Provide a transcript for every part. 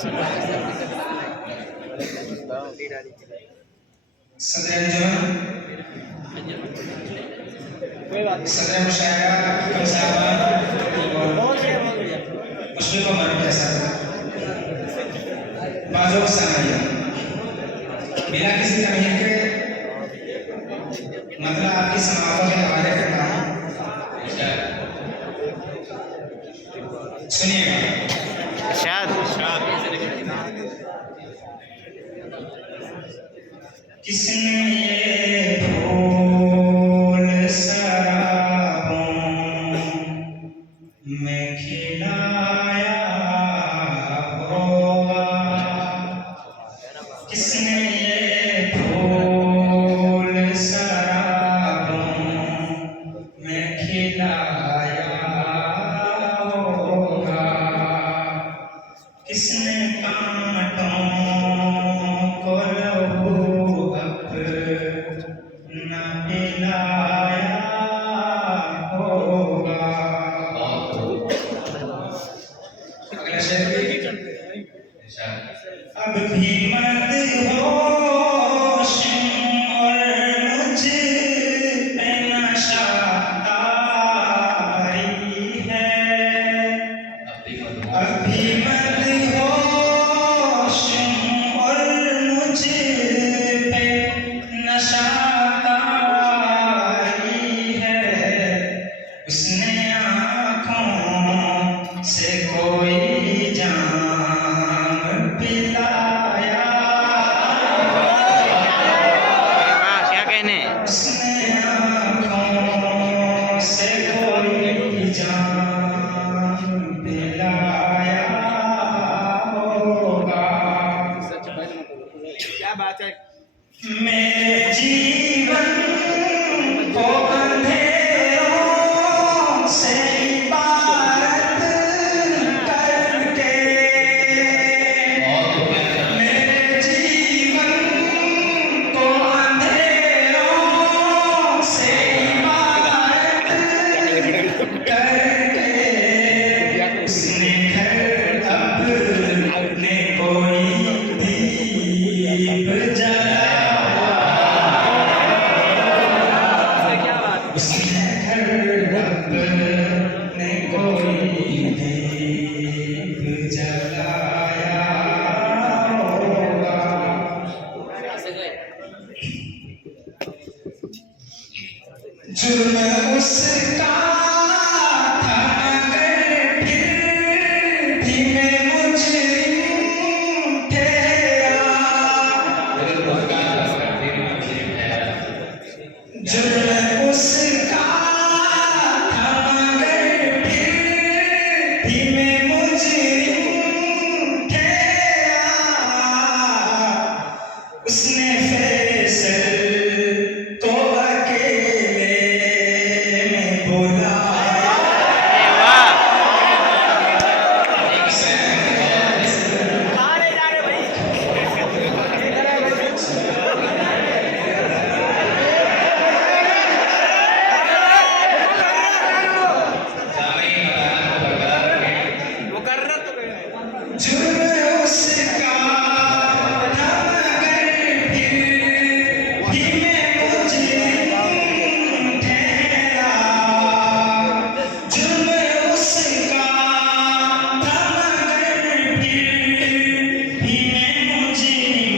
सदर मुशायरा मुश्किल को मालूम जैसा बाजों सनाया बिना किसी तमीज़ के मतलब आपकी समाओं के हवाले करता हूँ। सुनिएगा किसने ये फूल सराबों में खिलाया होगा, किसने ये फूल सराबों में खिलाया होगा, किसने कांटों को लहू अपना पिलाया होगा। अगला शेर अब भी मत होश और मुझ पे नशा तारी है, अब भी मत होश और मुझ पे नशा तारी है, उसने आँखों से कोई जाम पिलाया, क्या कहने उसने आँखों से कोई जाम पिलाया होगा। क्या बात है। मेरे जीवन को अंधेरों से इबारत करके, मेरे जीवन को अंधेरों से इबारत करके, उसने घर अपने कोई दीप जलाया, उसने घर अपने कोई दीप जलाया होगा। जुर्म उसका था मगर फिर भी मैं मुजरिम ठहरा, जुर्म उसका था मगर फिर भी मैं मुजरिम ठहरा, उसने फैसल को अकेले में बुलाया, जुर्म उसका था मगर फिर भी मैं मुजरिम ठहरा, जुर्म उसका था मगर फिर भी मैं मुजरिम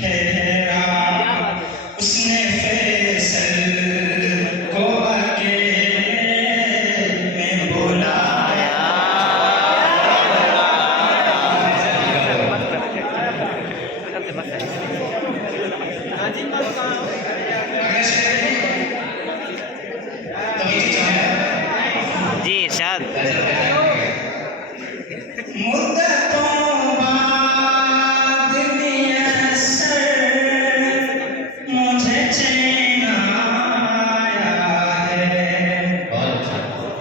ठहरा, उसने फैसल को अकेले में बुलाया, जी इरशाद। मुद्दतों बाद मुयस्सर मुझे चैन आया है,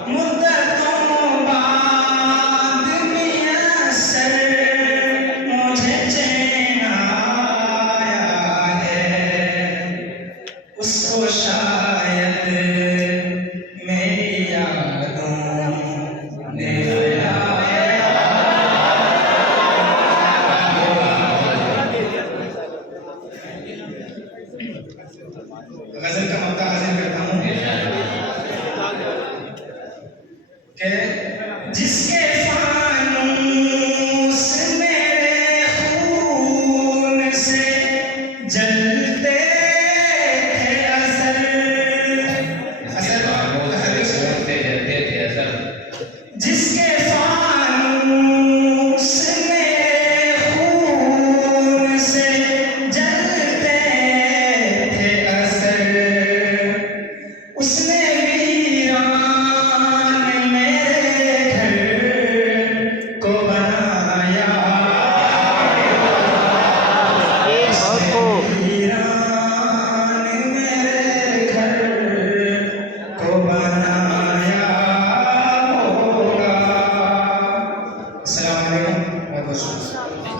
मुद्दतों बाद मुयस्सर मुझे चैन आया है, उसको शायद मेरी यादों ने रुलाया मैं खुश हूँ।